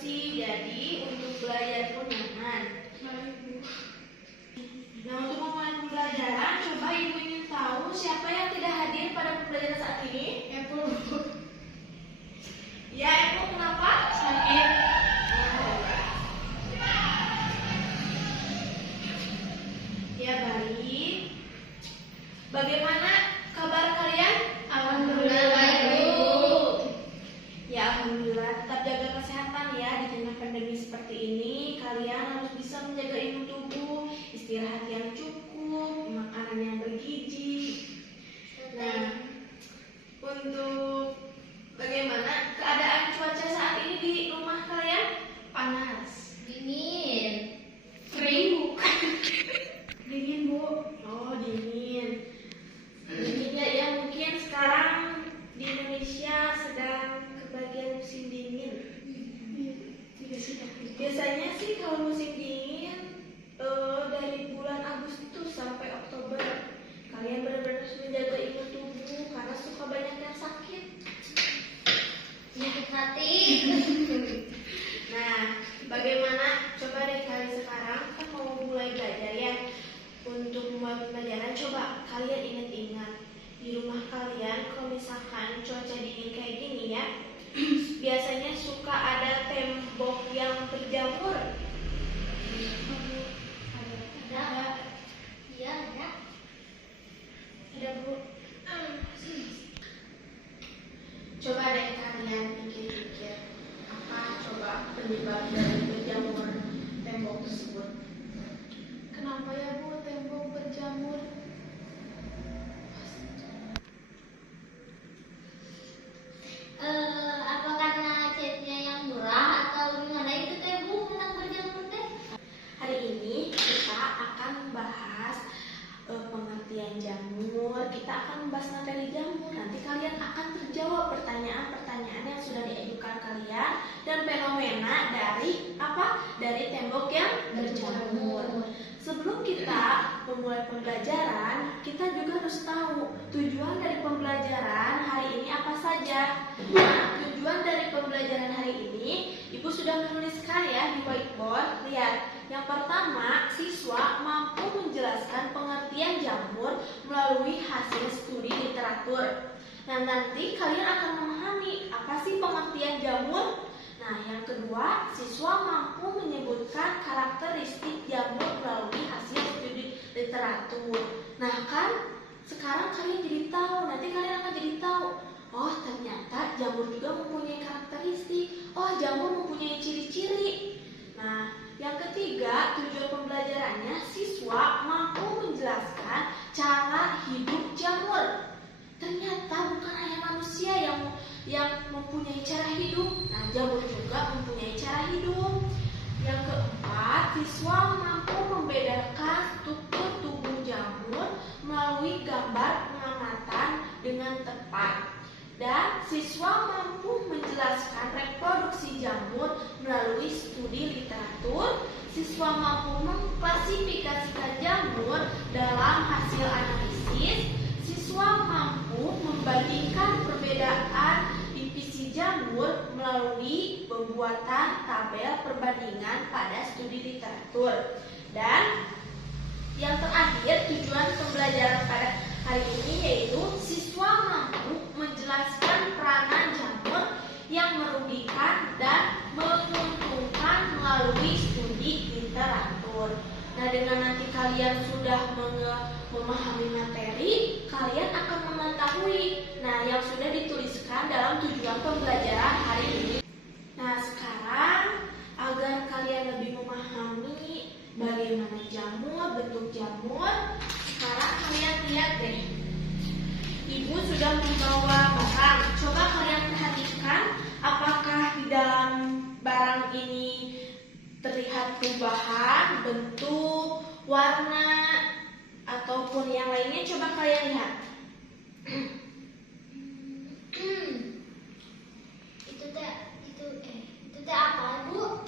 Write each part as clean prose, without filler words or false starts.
bersih, jadi untuk belajar pun nyaman. Nah, untuk memulai pembelajaran, coba ibu ingin tahu siapa yang tidak hadir pada pembelajaran saat ini? Apple. Ya, ibu kenapa? Sakit. Ya, baik. Bagaimana kabar kalian? Alhamdulillah baik, Bu. Ya, alhamdulillah. Tetap jaga kesehatan ya di tengah pandemi seperti ini. Kalian harus bisa menjaga imun tubuh, istirahat yang cukup, makanan yang bergizi. Nah, untuk bagaimana keadaan cuaca saat ini di rumah kalian? Panas, dingin, kering, Bu. Dingin, Bu. Oh, dingin. Dingin ya, mungkin sekarang di Indonesia sedang kebagian musim dingin. Biasanya sih kalau musim dingin dari bulan Agustus sampai Oktober. Kalian benar-benar harus menjaga imun tubuh karena suka banyak yang sakit. Sakit hati. Nah, bagaimana? Coba deh kalian sekarang kan mau mulai belajar ya. Untuk memulai pembelajaran, coba kalian ingat-ingat di rumah kalian kalau misalkan cuaca dingin kayak gini ya, biasanya suka ada tembok yang berjamur. Ada. Iya, ada. Ada, Bu. Coba deh kalian pikir-pikir apa coba penyebab dari berjamur tembok tersebut. Kenapa ya, Bu, tembok berjamur? Apa karena catnya yang murah atau gimana itu teh, Bu, tentang berjamur teh? Hari ini kita akan membahas pengertian jamur. Kita akan membahas materi jamur. Nanti kalian akan terjawab pertanyaan-pertanyaan yang sudah diajukan kalian dan fenomena dari apa? Dari tembok yang berjamur. Sebelum kita memulai pembelajaran, kita juga harus tahu tujuan dari pembelajaran hari ini apa saja. Nah, tujuan dari pembelajaran hari ini, Ibu sudah menuliskan ya di whiteboard. Lihat, yang pertama, siswa mampu menjelaskan pengertian jamur melalui hasil studi literatur. Nah, nanti kalian akan memahami apa sih pengertian jamur. Nah, yang kedua, siswa mampu menyebutkan karakteristik jamur melalui hasil studi literatur. Nah, kan sekarang kalian jadi tahu, nanti kalian akan jadi tahu, oh ternyata jamur juga mempunyai karakteristik, oh jamur mempunyai ciri-ciri. Nah, yang ketiga, tujuan pembelajarannya siswa mampu menjelaskan cara hidup jamur. Ternyata bukan hanya manusia yang mempunyai cara hidup. Nah, jamur juga mempunyai cara hidup. Yang keempat, siswa mampu membedakan struktur tubuh jamur melalui gambar pengamatan dengan tepat. Dan siswa mampu menjelaskan reproduksi jamur melalui studi literatur. Siswa mampu mengklasifikasikan jamur dalam hasil analisis. Siswa mampu membandingkan perbedaan divisi jamur melalui pembuatan tabel perbandingan pada studi literatur. Dan yang terakhir, tujuan pembelajaran pada hari ini yaitu siswa mampu menjelaskan peranan jamur yang merugikan dan menguntungkan melalui studi literatur. Nah, dengan nanti kalian sudah memahami materi, kalian akan mengetahui yang sudah dituliskan dalam tujuan pembelajaran hari ini. Nah, sekarang agar kalian lebih memahami bagaimana jamur, bentuk jamur, sekarang kalian lihat deh. Ibu sudah membawa barang. Coba kalian perhatikan apakah di dalam barang ini terlihat perubahan bentuk, warna, ataupun yang lainnya. Coba kalian lihat. Itu teh apa, Bu?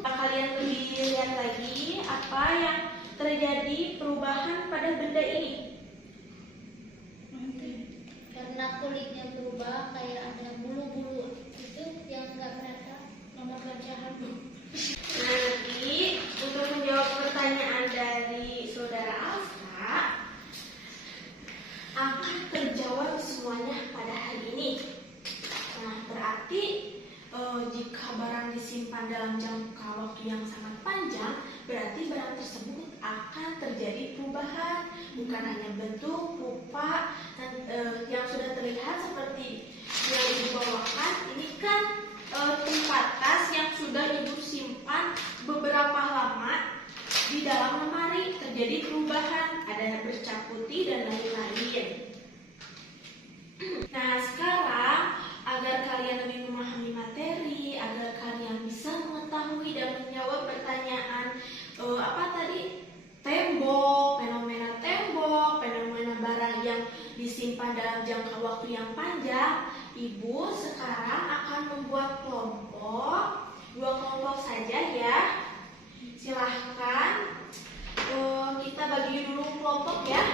Kalian lebih lihat lagi apa yang terjadi perubahan pada benda ini. Karena kulitnya berubah, kayak ada bulu-bulu itu yang nggak merata. Nanti untuk menjawab pertanyaan dari saudara Alsa akan terjawab semuanya pada hari ini. Nah, berarti jika barang disimpan dalam jangka waktu yang sangat panjang, berarti barang tersebut akan terjadi perubahan, bukan hanya bentuk, rupa, dan yang sudah terlihat seperti yang Ibu bawakan. Ini kan tempat tas yang sudah Ibu simpan beberapa lama di dalam lemari, terjadi perubahan, ada bercak putih dan lain-lain. Nah, sekarang agar kalian lebih memahami materi, agar kalian bisa mengetahui dan menjawab pertanyaan tembok, fenomena barang yang disimpan dalam jangka waktu yang panjang, Ibu sekarang akan membuat kelompok, 2 kelompok saja ya. Silahkan kita bagi dulu kelompok ya.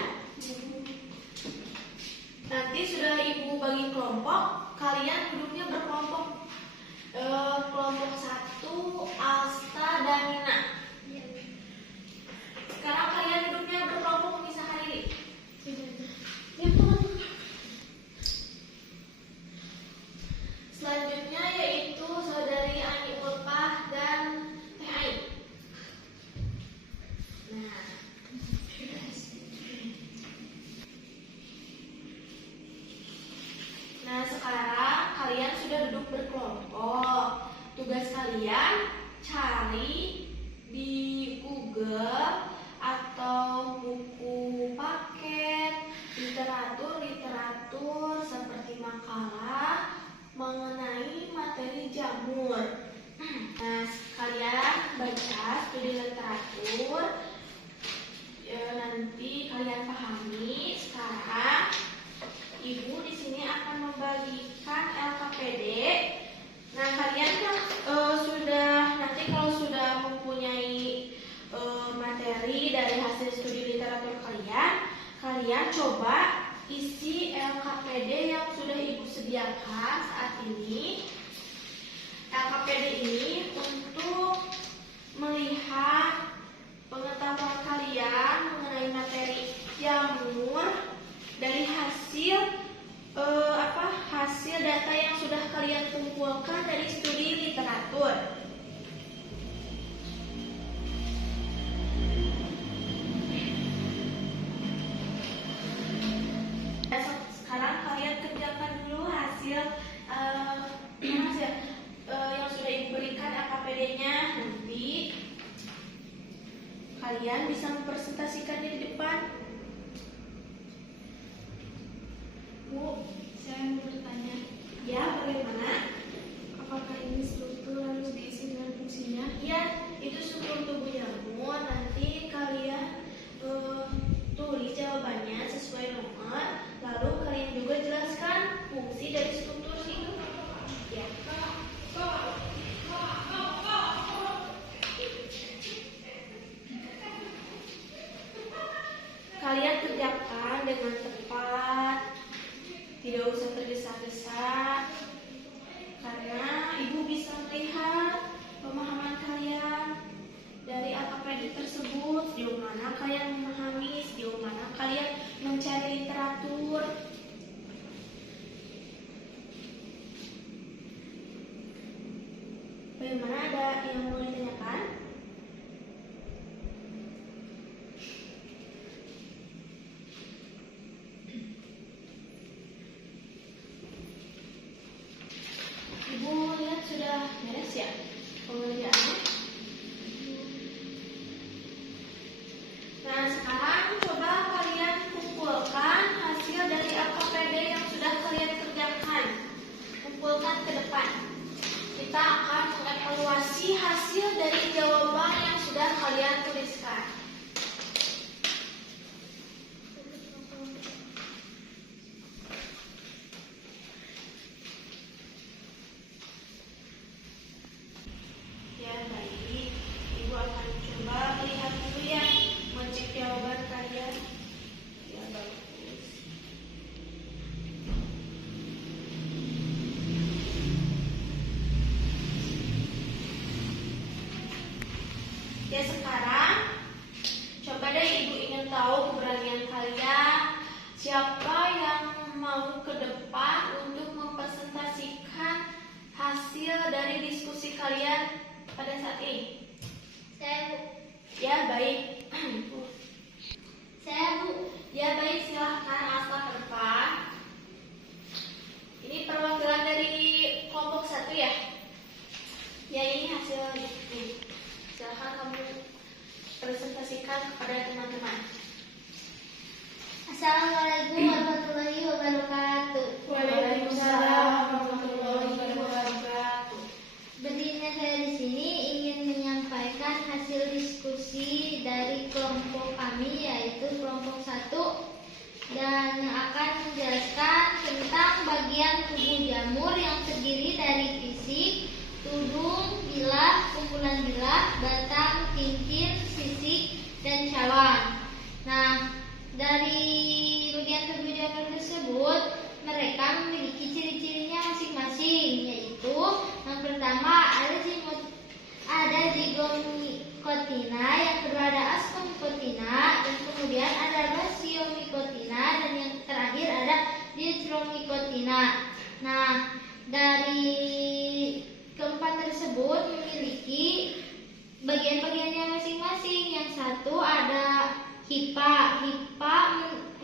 Nanti sudah Ibu bagi kelompok, kalian duduknya berkelompok. Kelompok 1 Alsta dan Nina. Sekarang kalian duduknya berkelompok memisahkan diri. Selanjutnya yaitu saudari Ani Ulpah dan Teh Ai. Nah, sekarang kalian sudah duduk berkelompok. Tugas kalian cari di Google atau buku paket literatur seperti makalah mengenai materi jamur. Nah, kalian baca studi literatur, nanti kalian pahami. Sekarang Ibu di sini akan membagikan LKPD. Nah, kalian kan nanti kalau sudah mempunyai materi dari hasil studi literatur kalian coba isi LKPD yang sudah Ibu sediakan saat ini. LKPD ini untuk melihat pengetahuan kalian mengenai materi jamur dari hasil data yang sudah kalian kumpulkan dari studi literatur. Sekarang kalian kerjakan dulu hasil yang sudah Ibu berikan LKPD-nya. Nanti kalian bisa mempresentasikannya di depan. Bu, saya mau bertanya. Ya, bagaimana? Apakah ini struktur harus diisi dengan fungsinya? Ya, itu struktur tubuh jamur. Nanti kalian tulis jawabannya sesuai nomor. Lalu kalian juga jelaskan fungsi dari struktur itu. Ya. Kalian kerjakan dengan tepat. Tidak usah tergesa-gesa, karena Ibu bisa melihat pemahaman kalian dari LKPD tersebut, sejauh mana kalian memahami, sejauh mana kalian mencari literatur. Bagaimana, ada yang mau ditanyakan? Ibu lihat sudah beres ya pengerjaannya? Nah, sekarang coba kalian kumpulkan hasil dari LKPD yang sudah kalian kerjakan. Kumpulkan ke depan. Kita akan mengevaluasi hasil dari jawaban yang sudah kalian tuliskan. Ya, baik. Ibu akan coba melihat dulu ya, mengecek jawaban kalian. Ya, bagus. Ya sekarang coba deh ibu ingin tahu keberanian kalian. Siapa yang mau ke depan untuk mempresentasikan hasil dari diskusi kalian pada saat ini? Saya, Bu. Ya baik. Saya, Bu. Ya baik, silahkan Asma ke depan. Ini perwakilan dari kelompok 1 ya? Ya ini hasil diskusi. Silahkan kamu presentasikan kepada teman-teman. Assalamualaikum warahmatullahi wabarakatuh. Waalaikumsalam warahmatullahi wabarakatuh. Berdirinya saya di sini ingin menyampaikan hasil diskusi dari kelompok kami, yaitu kelompok 1, dan yang akan menjelaskan tentang bagian tubuh jamur yang terdiri dari fisik, tudung, bilah, kumpulan bilah, batang, cincin, sisik, dan cawan. Nah, dari bagian tubuh jamur tersebut, mereka memiliki ciri-cirinya masing-masing, yaitu yang pertama ada zigomikotina, yang kedua ada ascomycotina, dan kemudian ada rasiomycotina, dan yang terakhir ada dithromicotina. Nah, dari keempat tersebut memiliki bagian-bagiannya masing-masing. Yang satu ada hipa.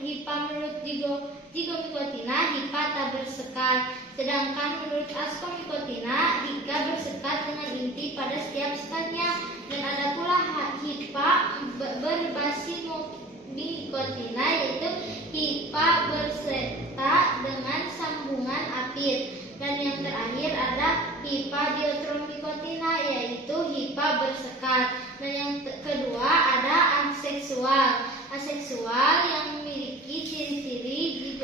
Hipa menurut zigomikotina, hipa tak bersekat. Sedangkan menurut ascomycotina, hipa bersekat dengan inti pada setiap sekatnya. Dan ada pula hipa berbasimikotina, yaitu hipa bersekat dengan sambungan apit. Dan yang terakhir ada hipa dithromicotina, yaitu hipa bersekat. Dan yang kedua ada aseksual. Aseksual yang memiliki ciri-ciri di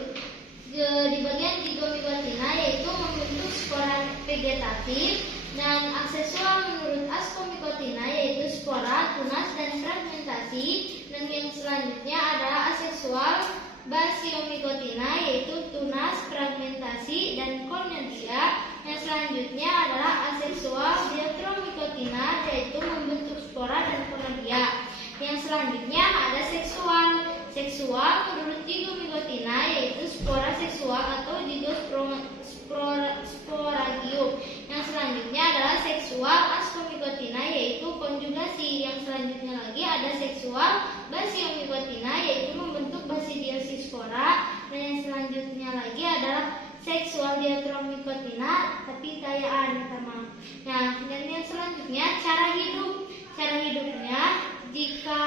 bagian zigomikotina, yaitu membentuk spora vegetatif. Dan aseksual menurut ascomycotina, yaitu spora, tunas, dan fragmentasi. Dan yang selanjutnya adalah aseksual basiomycotina, yaitu tunas, fragmentasi, dan konodia. Yang selanjutnya adalah aseksual dithromicotina, yaitu membentuk spora dan konodia. Yang selanjutnya ada seksual. Seksual menurut zigomikotina, yaitu spora seksual atau zigosporagium. Yang selanjutnya adalah seksual ascomycotina, yaitu konjugasi. Yang selanjutnya lagi ada seksual basiomycotina, yaitu membentuk basidiospora. Dan yang selanjutnya lagi adalah seksual dithromicotina, tapi kayaan sama. Nah, dan yang selanjutnya cara hidup. Cara hidupnya, jika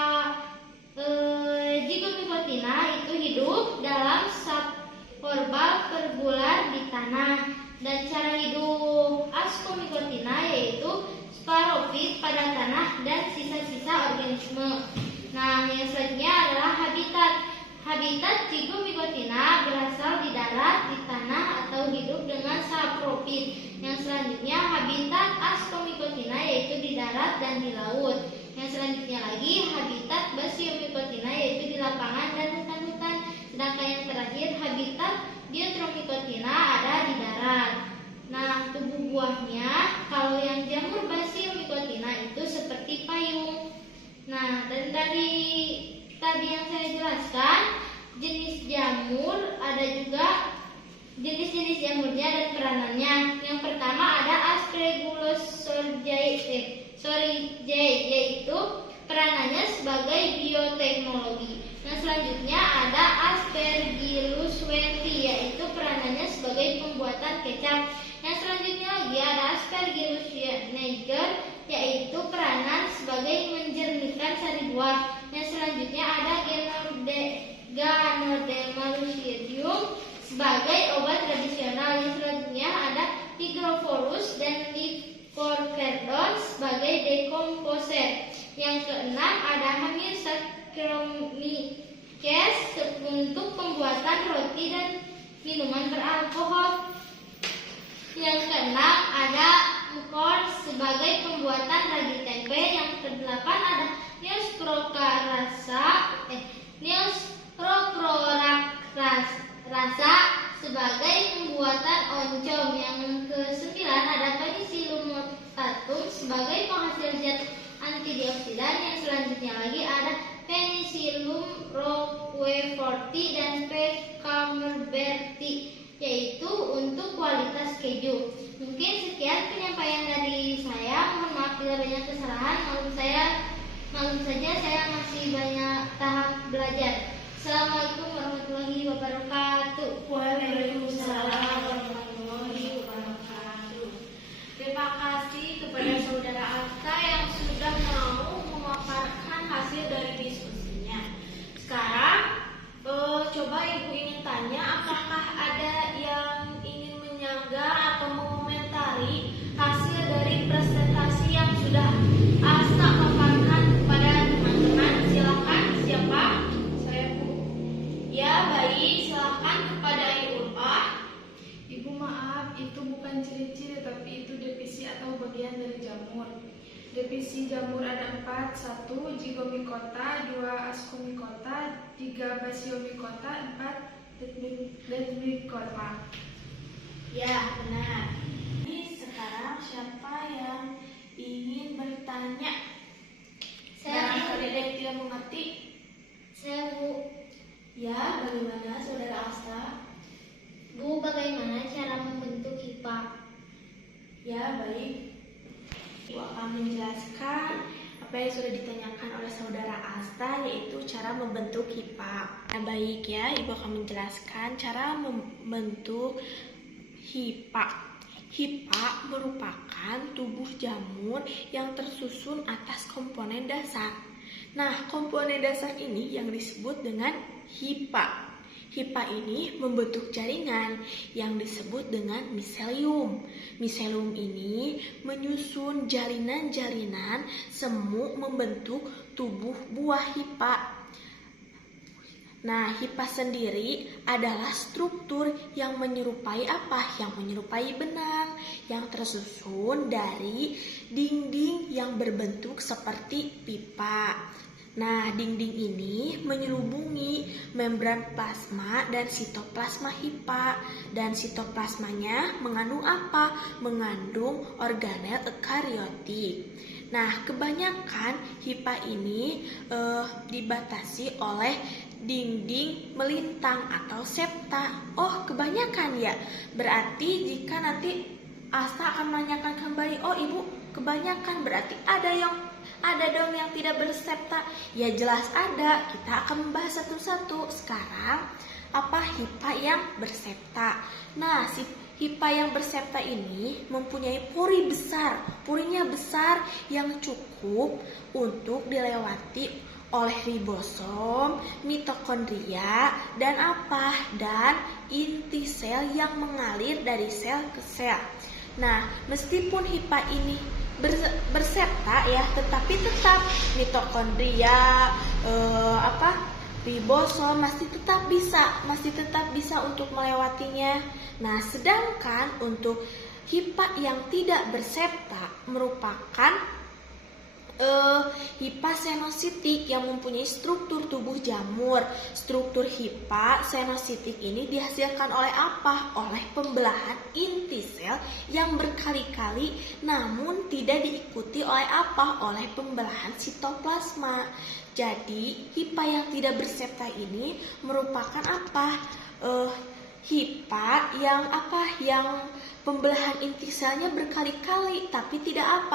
zigomikotina itu hidup dalam subkorbal pergular di tanah. Dan cara hidup ascomycotina yaitu sporofit pada tanah dan sisa-sisa organisme. Nah, yang selanjutnya adalah habitat. Habitat zigomikotina berasal di darat, di tanah, atau hidup dengan saprofit. Yang selanjutnya habitat ascomycotina yaitu di darat dan di laut. Yang selanjutnya lagi habitat basiomycotina yaitu di lapangan dan hutan-hutan. Sedangkan yang terakhir habitat dithromicotina ada di darat. Nah, tubuh buahnya kalau yang jamur basiomycotina itu seperti payung. Nah, dan dari tadi yang saya jelaskan, jenis jamur ada juga jenis-jenis jamurnya dan peranannya. Yang pertama ada Aspergillosorzaceae, yaitu peranannya sebagai bioteknologi. Yang selanjutnya ada Aspergillus wendti, yaitu peranannya sebagai pembuatan kecap. Yang selanjutnya lagi ada Aspergillus niger, yaitu peranan sebagai menjernihkan sari buah. Yang selanjutnya ada Ganoderma lucidium sebagai obat tradisional. Yang selanjutnya ada Hygrophorus dan Lycoperdon sebagai dekomposer. Yang keenam ada Hamir Saccharomyces untuk pembuatan roti dan minuman beralkohol. Yang keenam ada Mucor sebagai pembuatan ragi tempe. Yang kedelapan ada Neoscrocoracrasa sebagai pembuatan oncom. Yang ke-9 ada Penicillium mutatum sebagai penghasil zat antioksidan. Yang selanjutnya lagi ada Penicillium roqueforti dan P. camemberti, yaitu untuk kualitas keju. Mungkin sekian penyampaian dari saya. Mohon maaf bila banyak kesalahan. Maklum saja saya masih banyak tahap belajar. Assalamualaikum warahmatullahi wabarakatuh. Waalaikumsalam warahmatullahi wabarakatuh. Terima kasih kepada saudara Asta yang sudah mau memaparkan hasil dari diskusinya. Sekarang coba Ibu ingin tanya, apakah ada yang ingin menyanggah atau mengomentari hasil dari presentasi yang sudah Asta paparkan kepada teman-teman? Silakan, siapa? Saya, Bu. Ya, baik, silakan kepada Ibu Ulfah. Ibu, maaf, itu bukan ciri-ciri, tapi itu defisi atau bagian dari jamur. Defisi jamur ada 4, 1 zygomicota, 2 ascomycota, 3 basiomycota, 4 desmicota. Ya, benar. Jadi sekarang siapa yang ingin bertanya? Saya, Barangkali ada yang tidak mengerti. Saya, Bu. Ya, bagaimana saudara Asta? Bu, bagaimana cara membentuk hipa? Ya, baik. Ibu akan menjelaskan apa yang sudah ditanyakan oleh saudara Asta, yaitu cara membentuk hipa. Nah, baik ya, Ibu akan menjelaskan cara membentuk hipa. Hipa merupakan tubuh jamur yang tersusun atas komponen dasar. Nah, komponen dasar ini yang disebut dengan hipa. Hipa ini membentuk jaringan yang disebut dengan miselium. Miselium ini menyusun jalinan-jalinan semu membentuk tubuh buah hipa. Nah, hipa sendiri adalah struktur yang menyerupai apa? Yang menyerupai benang yang tersusun dari dinding yang berbentuk seperti pipa. Nah, dinding ini menyelubungi membran plasma dan sitoplasma hipa. Dan sitoplasmanya mengandung apa? Mengandung organel eukariotik. Nah, kebanyakan hipa ini dibatasi oleh dinding melintang atau septa. Oh, kebanyakan ya. Berarti jika nanti Asta akan menanyakan kembali, oh Ibu, kebanyakan berarti ada dong yang tidak bersepta. Ya jelas ada. Kita akan membahas satu-satu. Sekarang apa hipa yang bersepta? Nah, si hipa yang bersepta ini mempunyai pori besar. Porinya besar yang cukup untuk dilewati oleh ribosom, mitokondria, dan apa? Dan inti sel yang mengalir dari sel ke sel. Nah, meskipun hipa ini bersepta ya, tetapi tetap mitokondria, ribosom masih tetap bisa untuk melewatinya. Nah, sedangkan untuk hipa yang tidak bersepta merupakan hipa senositik yang mempunyai struktur tubuh jamur. Struktur hipa senositik ini dihasilkan oleh apa? Oleh pembelahan inti sel yang berkali-kali namun tidak diikuti oleh apa? Oleh pembelahan sitoplasma. Jadi hipa yang tidak bersepta ini merupakan apa? Hipa yang apa? Yang pembelahan inti selnya berkali-kali tapi tidak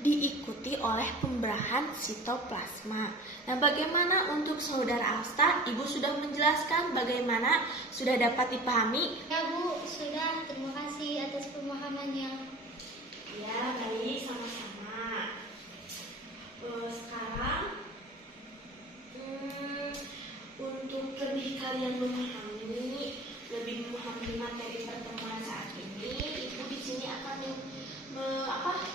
diikuti oleh pembelahan sitoplasma. Nah, bagaimana untuk saudara Asta? Ibu sudah menjelaskan bagaimana, sudah dapat dipahami? Ya, Bu, sudah. Terima kasih atas pemahamannya. Ya, baik, sama-sama. Sekarang untuk lebih kalian lebih memahami materi pertemuan saat ini, Ibu di sini akan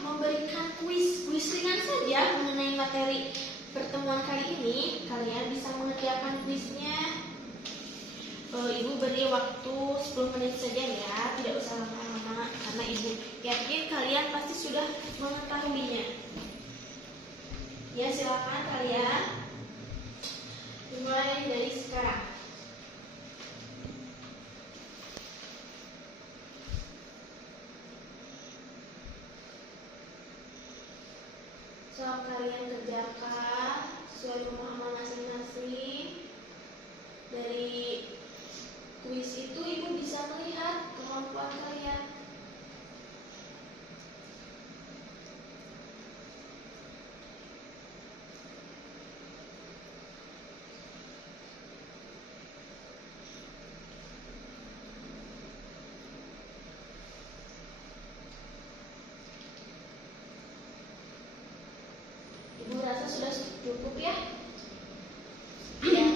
memberikan kuis ringan saja mengenai materi pertemuan kali ini. Kalian bisa mengerjakan kuisnya. Ibu beri waktu 10 menit saja ya, tidak usah lama-lama karena Ibu yakin kalian pasti sudah mengetahuinya. Ya, silakan kalian dimulai dari sekarang. Sok kalian kerjakan sesuai pemahaman masing-masing. Dari kuis itu ibu bisa melihat kemampuan kalian. Ibu rasa sudah cukup ya? Ya,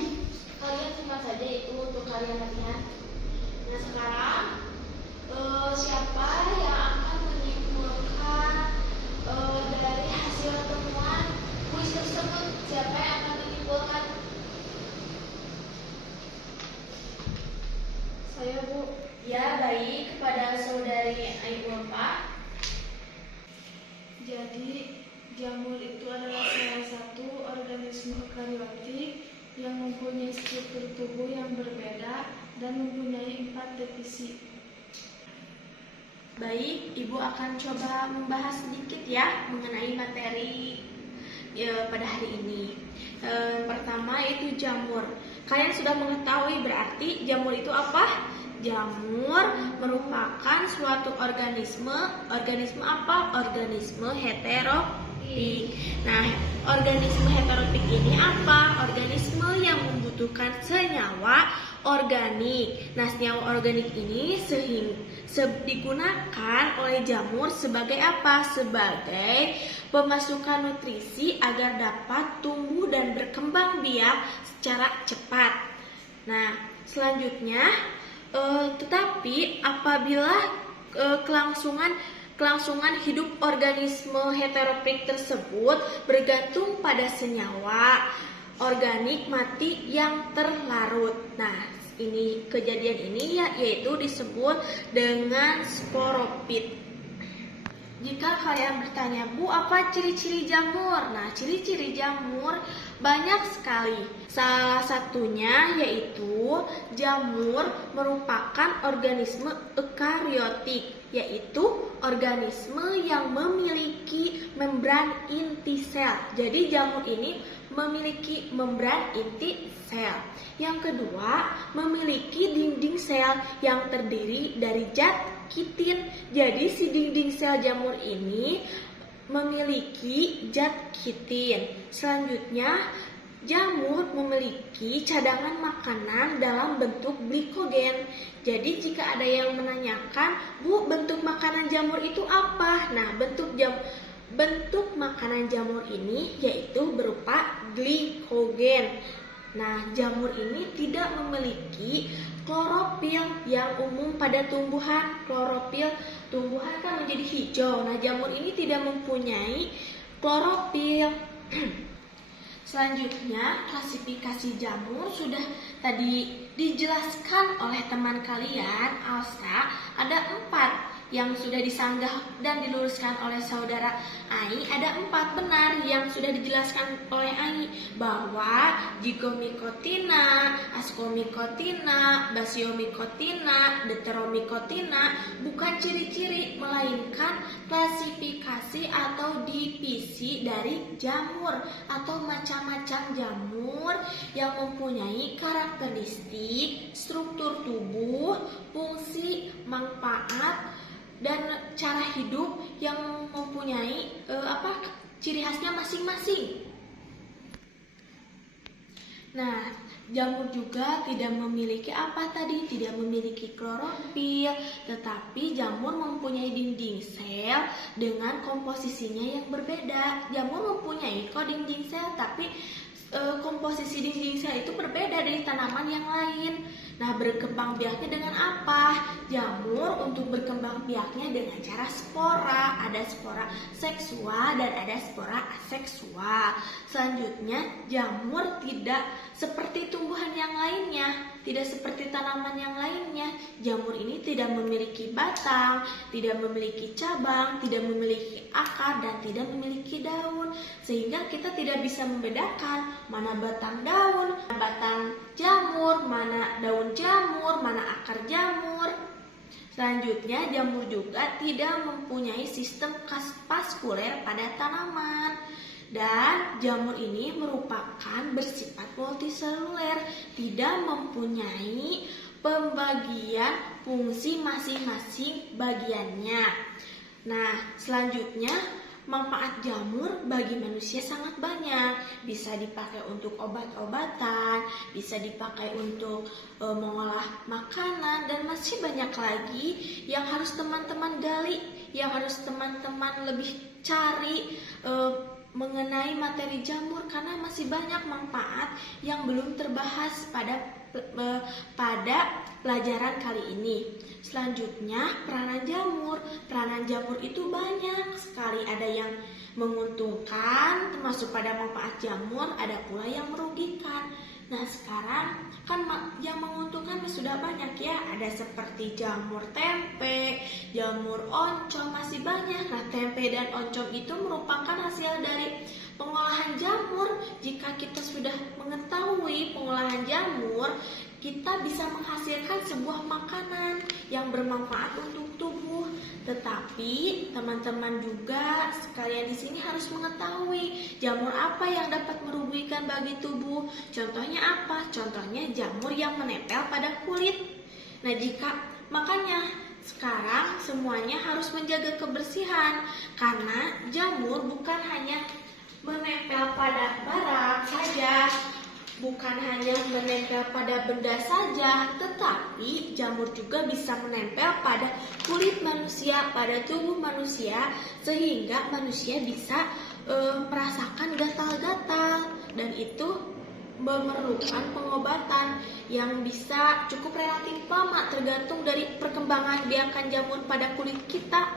kalian terima saja itu untuk kalian latihan. Nah sekarang siapa yang akan menyimpulkan dari hasil temuan kuis tersebut? Siapa yang akan menyimpulkan? Saya, Bu. Ya baik, kepada saudari Ayu Bapak. Jadi, jamur itu adalah salah satu organisme eukariotik yang mempunyai struktur tubuh yang berbeda dan mempunyai 4 divisi. Baik, Ibu akan coba membahas sedikit ya mengenai materi pada hari ini. Pertama yaitu jamur. Kalian sudah mengetahui berarti jamur itu apa? Jamur merupakan suatu organisme. Organisme apa? Organisme heterofik. Nah, organisme heterofik ini apa? Organisme yang membutuhkan senyawa organik. Nah, senyawa organik ini digunakan oleh jamur sebagai apa? Sebagai pemasukan nutrisi agar dapat tumbuh dan berkembang biak secara cepat. Nah, selanjutnya tetapi apabila kelangsungan hidup organisme heterofik tersebut bergantung pada senyawa organik mati yang terlarut. Nah, ini kejadian ini yaitu disebut dengan sporopit. Jika kalian bertanya, Bu, apa ciri-ciri jamur? Nah, ciri-ciri jamur banyak sekali. Salah satunya yaitu jamur merupakan organisme eukariotik, yaitu organisme yang memiliki membran inti sel. Jadi jamur ini memiliki membran inti sel. Yang kedua, memiliki dinding sel yang terdiri dari zat kitin. Jadi si dinding sel jamur ini memiliki zat kitin. Selanjutnya, jamur memiliki cadangan makanan dalam bentuk glikogen. Jadi jika ada yang menanyakan, Bu, bentuk makanan jamur itu apa? Nah, bentuk makanan jamur ini yaitu berupa glikogen. Nah, jamur ini tidak memiliki klorofil yang umum pada tumbuhan. Klorofil tumbuhan kan menjadi hijau. Nah, jamur ini tidak mempunyai klorofil. Selanjutnya, klasifikasi jamur sudah tadi dijelaskan oleh teman kalian, Alsa. Ada 4 yang sudah disanggah dan diluruskan oleh saudara Ai. Ada 4 benar yang sudah dijelaskan oleh Ai, bahwa zigomycotina, ascomycotina, basiomycotina, deuteromycotina bukan ciri-ciri melainkan klasifikasi atau divisi dari jamur atau macam-macam jamur yang mempunyai karakteristik, struktur tubuh, fungsi, manfaat, dan cara hidup yang mempunyai ciri khasnya masing-masing. Nah, jamur juga tidak memiliki tidak memiliki klorofil, tetapi jamur mempunyai dinding sel dengan komposisinya yang berbeda. Jamur mempunyai dinding sel, tapi komposisi dinding sel itu berbeda dari tanaman yang lain. Nah, berkembang biaknya dengan apa? Jamur untuk berkembang biaknya dengan cara spora. Ada spora seksual dan ada spora aseksual. Selanjutnya, jamur tidak seperti tumbuhan yang lainnya, tidak seperti tanaman yang lainnya. Jamur ini tidak memiliki batang, tidak memiliki cabang, tidak memiliki akar, dan tidak memiliki daun. Sehingga kita tidak bisa membedakan mana batang daun, batang jamur, mana daun jamur, mana akar jamur. Selanjutnya, jamur juga tidak mempunyai sistem vaskuler pada tanaman. Dan jamur ini merupakan bersifat multiseluler, tidak mempunyai pembagian fungsi masing-masing bagiannya. Nah, selanjutnya manfaat jamur bagi manusia sangat banyak. Bisa dipakai untuk obat-obatan, bisa dipakai untuk mengolah makanan, dan masih banyak lagi yang harus teman-teman gali, yang harus teman-teman lebih cari mengenai materi jamur, karena masih banyak manfaat yang belum terbahas pada pelajaran kali ini. Selanjutnya, peranan jamur. Peranan jamur itu banyak sekali, ada yang menguntungkan termasuk pada manfaat jamur, ada pula yang merugikan. Nah, sekarang kan yang menguntungkan sudah banyak ya, ada seperti jamur tempe, jamur oncom, masih banyak. Nah, tempe dan oncom itu merupakan hasil dari pengolahan jamur. Jika kita sudah mengetahui pengolahan jamur, kita bisa menghasilkan sebuah makanan yang bermanfaat untuk tubuh. Tetapi teman-teman juga sekalian di sini harus mengetahui jamur apa yang dapat merugikan bagi tubuh. Contohnya apa? Contohnya jamur yang menempel pada kulit. Nah, makanya sekarang semuanya harus menjaga kebersihan, karena jamur bukan hanya menempel pada barang saja, bukan hanya menempel pada benda saja, tetapi jamur juga bisa menempel pada kulit manusia, pada tubuh manusia, sehingga manusia bisa merasakan gatal-gatal, dan itu memerlukan pengobatan yang bisa cukup relatif lama tergantung dari perkembangan biakan jamur pada kulit kita.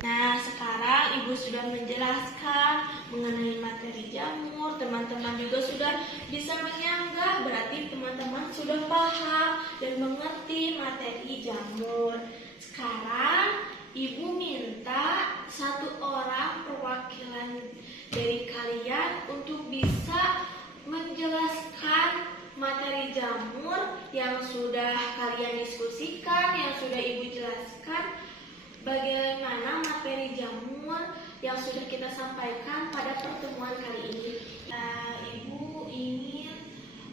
Nah, sekarang Ibu sudah menjelaskan mengenai materi jamur. Teman-teman juga sudah bisa menyanggah, berarti teman-teman sudah paham dan mengerti materi jamur. Sekarang Ibu minta satu orang perwakilan dari kalian untuk bisa menjelaskan materi jamur yang sudah kalian diskusikan, yang sudah Ibu jelaskan. Bagaimana materi jamur yang sudah kita sampaikan pada pertemuan kali ini? Ibu ingin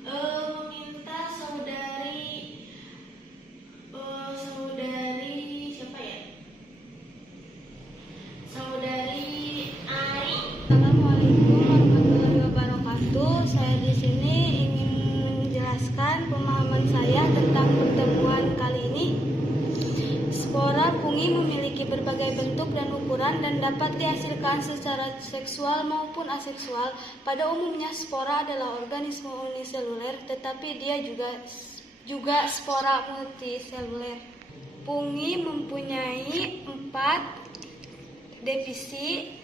meminta saudari siapa ya? Saudari Ai. Assalamualaikum warahmatullahi wabarakatuh. Saya di sini ingin menjelaskan pemahaman saya tentang pertemuan kali ini. Spora fungi memiliki berbagai bentuk dan ukuran dan dapat dihasilkan secara seksual maupun aseksual. Pada umumnya spora adalah organisme uniseluler, tetapi dia juga spora multiseluler. Fungi mempunyai 4 divisi.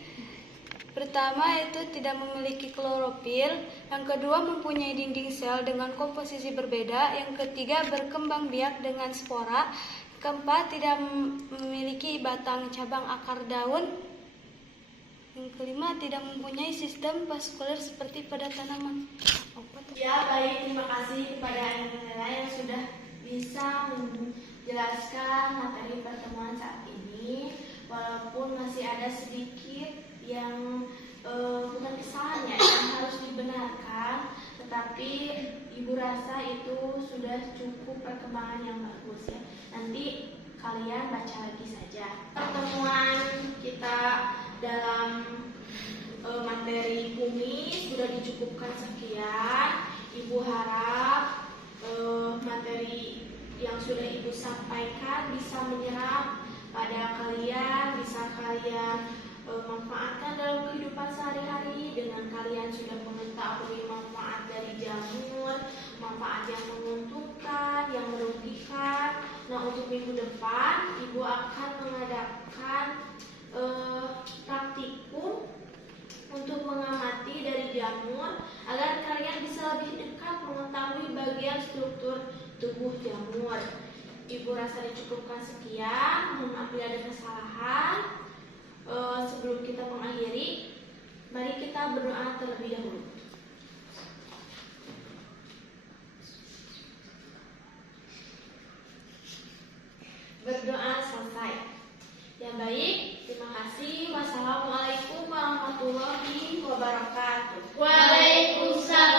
Pertama, yaitu tidak memiliki klorofil. Yang kedua, mempunyai dinding sel dengan komposisi berbeda. Yang ketiga, berkembang biak dengan spora. Keempat, tidak memiliki batang, cabang, akar, daun. Yang kelima, tidak mempunyai sistem vaskuler seperti pada tanaman. Ya, baik, terima kasih kepada Anda yang sudah bisa menjelaskan materi pertemuan saat ini. Walaupun masih ada sedikit yang bukan kesalahan ya, yang harus dibenarkan, tetapi Ibu rasa itu sudah cukup perkembangan yang bagus ya. Nanti kalian baca lagi saja. Pertemuan kita dalam materi fungi sudah dicukupkan sekian. Ibu harap materi yang sudah Ibu sampaikan bisa menyerap pada kalian, bisa kalian manfaatkan dalam kehidupan sehari-hari. Dengan kalian sudah mengetahui manfaat dari jamur, manfaat yang menguntungkan, yang merugikan. Nah, untuk minggu depan Ibu akan mengadakan praktikum untuk mengamati dari jamur agar kalian bisa lebih dekat mengetahui bagian struktur tubuh jamur. Ibu rasa dicukupkan sekian. Mohon maaf bila ada kesalahan. Sebelum kita mengakhiri, mari kita berdoa terlebih dahulu. berdoa selesai. Ya baik, terima kasih. Wassalamualaikum warahmatullahi wabarakatuh. Waalaikumsalam